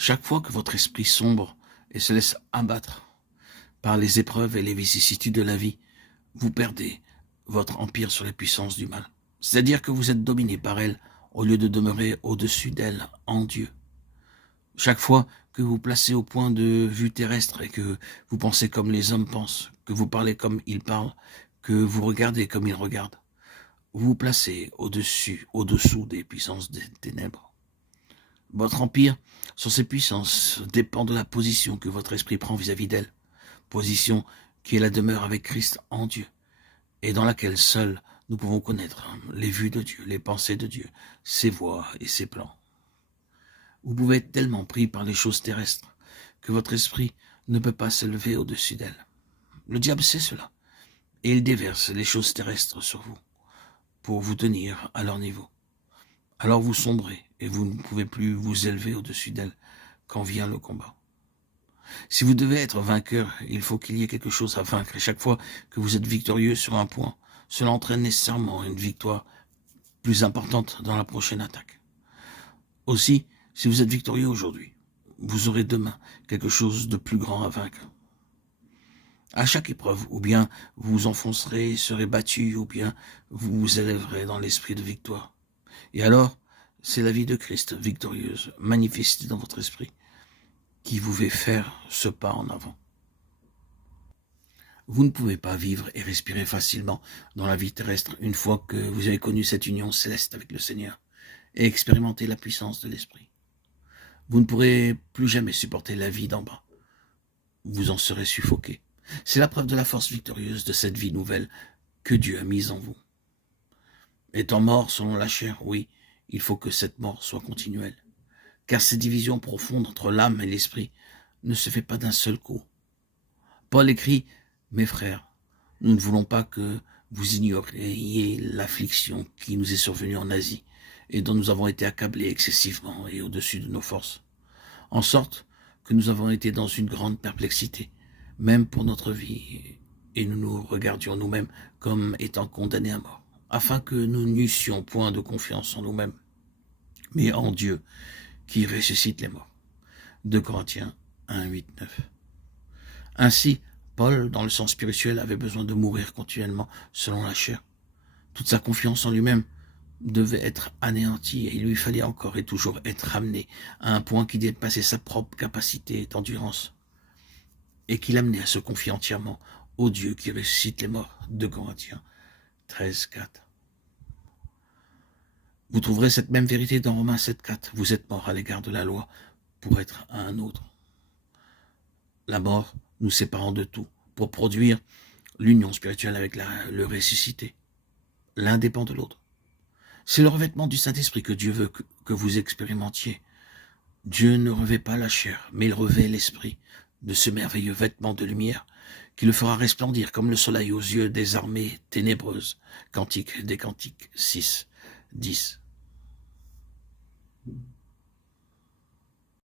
Chaque fois que votre esprit sombre et se laisse abattre par les épreuves et les vicissitudes de la vie, vous perdez votre empire sur les puissances du mal. C'est-à-dire que vous êtes dominé par elles au lieu de demeurer au-dessus d'elles en Dieu. Chaque fois que vous placez au point de vue terrestre et que vous pensez comme les hommes pensent, que vous parlez comme ils parlent, que vous regardez comme ils regardent, vous vous placez au-dessous des puissances des ténèbres. Votre empire sur ces puissances dépend de la position que votre esprit prend vis-à-vis d'elles, position qui est la demeure avec Christ en Dieu, et dans laquelle seuls nous pouvons connaître les vues de Dieu, les pensées de Dieu, ses voies et ses plans. Vous pouvez être tellement pris par les choses terrestres que votre esprit ne peut pas s'élever au-dessus d'elles. Le diable sait cela, et il déverse les choses terrestres sur vous pour vous tenir à leur niveau. Alors vous sombrez et vous ne pouvez plus vous élever au-dessus d'elles quand vient le combat. Si vous devez être vainqueur, il faut qu'il y ait quelque chose à vaincre. Et chaque fois que vous êtes victorieux sur un point, cela entraîne nécessairement une victoire plus importante dans la prochaine attaque. Aussi, si vous êtes victorieux aujourd'hui, vous aurez demain quelque chose de plus grand à vaincre. À chaque épreuve, ou bien vous vous enfoncerez, serez battu, ou bien vous vous élèverez dans l'esprit de victoire. Et alors, c'est la vie de Christ victorieuse, manifestée dans votre esprit, qui vous fait faire ce pas en avant. Vous ne pouvez pas vivre et respirer facilement dans la vie terrestre une fois que vous avez connu cette union céleste avec le Seigneur et expérimenté la puissance de l'Esprit. Vous ne pourrez plus jamais supporter la vie d'en bas. Vous en serez suffoqué. C'est la preuve de la force victorieuse de cette vie nouvelle que Dieu a mise en vous. Étant mort selon la chair, oui, il faut que cette mort soit continuelle, car cette division profonde entre l'âme et l'esprit ne se fait pas d'un seul coup. Paul écrit « Mes frères, nous ne voulons pas que vous ignoriez l'affliction qui nous est survenue en Asie et dont nous avons été accablés excessivement et au-dessus de nos forces, en sorte que nous avons été dans une grande perplexité, même pour notre vie, et nous nous regardions nous-mêmes comme étant condamnés à mort, afin que nous n'eussions point de confiance en nous-mêmes, mais en Dieu qui ressuscite les morts. 2 Corinthiens 1, 8, 9. Ainsi, Paul, dans le sens spirituel, avait besoin de mourir continuellement selon la chair. Toute sa confiance en lui-même devait être anéantie et il lui fallait encore et toujours être ramené à un point qui dépassait sa propre capacité d'endurance et qui l'amenait à se confier entièrement au Dieu qui ressuscite les morts. 2 Corinthiens 13, 4. Vous trouverez cette même vérité dans Romains 7, 4. Vous êtes mort à l'égard de la loi pour être à un autre. La mort nous séparant de tout pour produire l'union spirituelle avec le ressuscité. L'un dépend de l'autre. C'est le revêtement du Saint-Esprit que Dieu veut que vous expérimentiez. Dieu ne revêt pas la chair, mais il revêt l'esprit de ce merveilleux vêtement de lumière qui le fera resplendir comme le soleil aux yeux des armées ténébreuses. Cantique des Cantiques 6, 10.